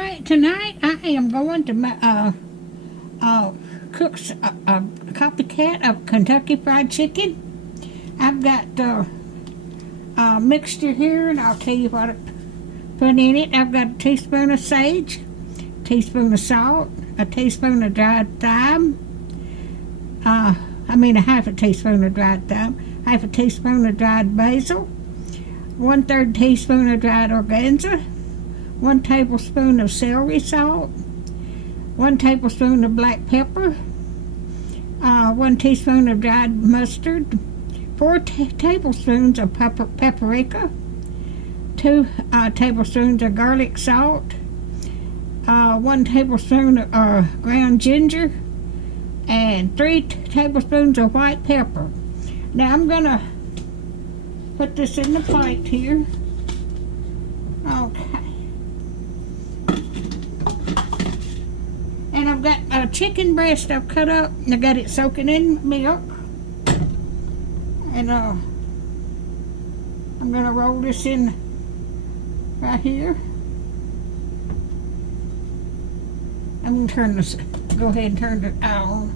Alright, tonight I am going to cook a copycat of Kentucky Fried Chicken. I've got a mixture here, and I'll tell you what I put in it. I've got a teaspoon of sage, a teaspoon of salt, a teaspoon of dried thyme, a half a teaspoon of dried thyme, half a teaspoon of dried basil, 1/3 teaspoon of dried oregano, 1 tablespoon of celery salt, 1 tablespoon of black pepper, 1 teaspoon of dried mustard, 4 tablespoons of paprika, 2 tablespoons of garlic salt, 1 tablespoon of ground ginger, and 3 tablespoons of white pepper. Now I'm going to put this in the plate here. Okay. And I've got a chicken breast I've cut up, and I got it soaking in milk. And I'm going to roll this in right here. I'm going to turn this, go ahead and turn it on.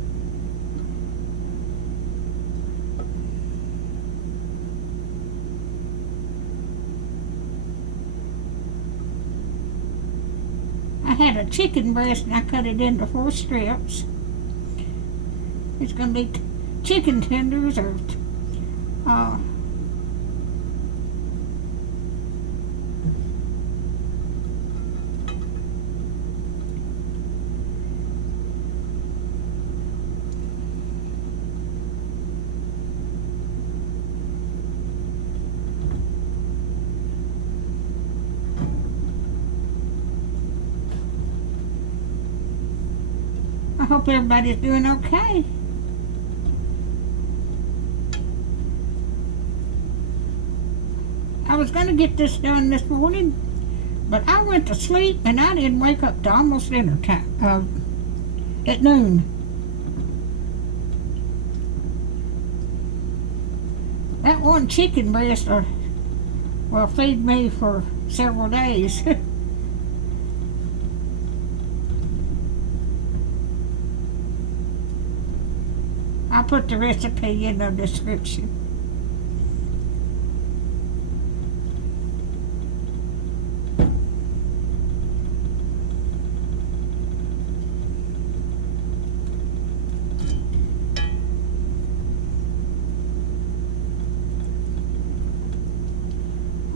I had a chicken breast and I cut it into 4 strips. It's going to be chicken tenders or I hope everybody's doing okay. I was going to get this done this morning, but I went to sleep and I didn't wake up till almost dinner time, at noon. That one chicken breast will feed me for several days. I'll put the recipe in the description.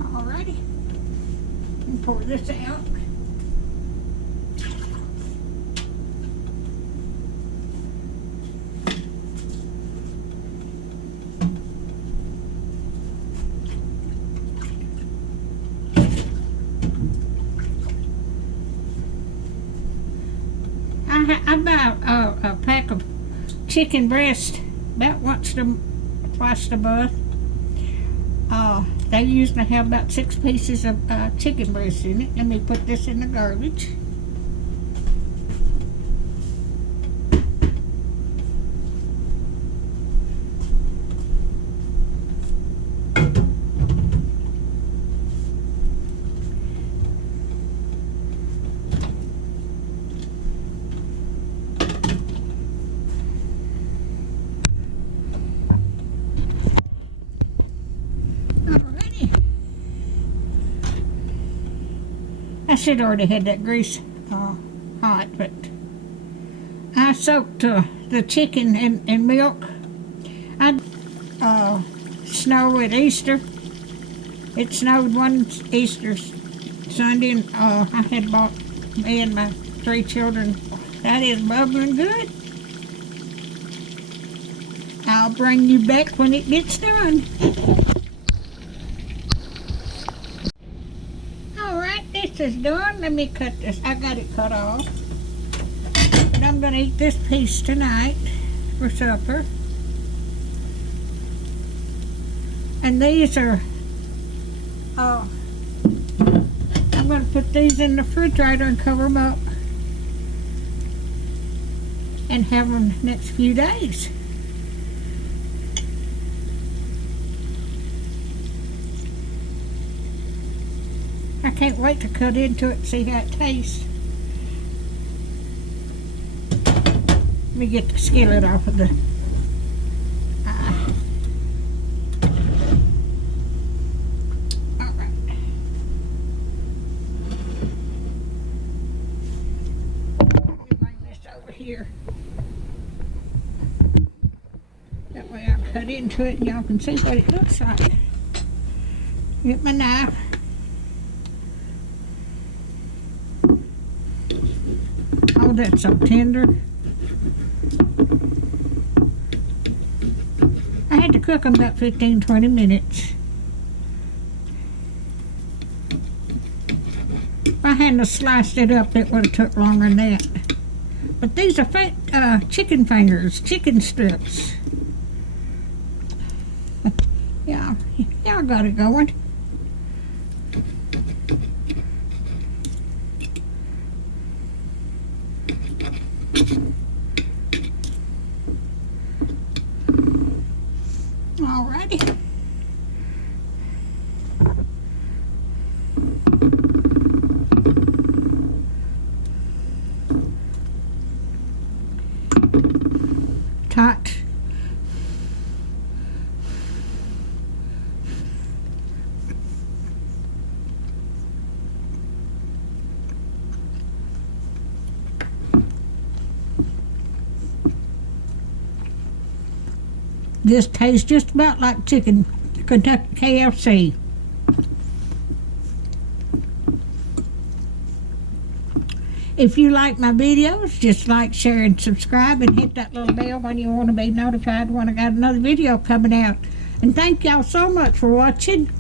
Alrighty, and pour this out. I buy a pack of chicken breast about twice a month. They usually have about 6 pieces of chicken breast in it. Let me put this in the garbage. I should already had that grease hot, but I soaked the chicken in milk. I snow at Easter. It snowed one Easter Sunday, and I had bought me and my 3 children. That is bubbling good. I'll bring you back when it gets done. This is done. Let me cut this. I got it cut off. But I'm going to eat this piece tonight for supper. And these are, I'm going to put these in the refrigerator and cover them up and have them the next few days. I can't wait to cut into it and see how it tastes. me get the skillet off of the all right. Let me bring this over here. That way I'll cut into it and y'all can see what it looks like. Get my knife. Oh, that's so tender. I had to cook them about 15-20 minutes. If I hadn't sliced it up, it would have took longer than that. But these are chicken fingers, chicken strips. Yeah, y'all got it going. Alrighty. Tot. This tastes just about like chicken, Kentucky KFC. If you like my videos, just like, share, and subscribe, and hit that little bell when you want to be notified when I got another video coming out. And thank y'all so much for watching.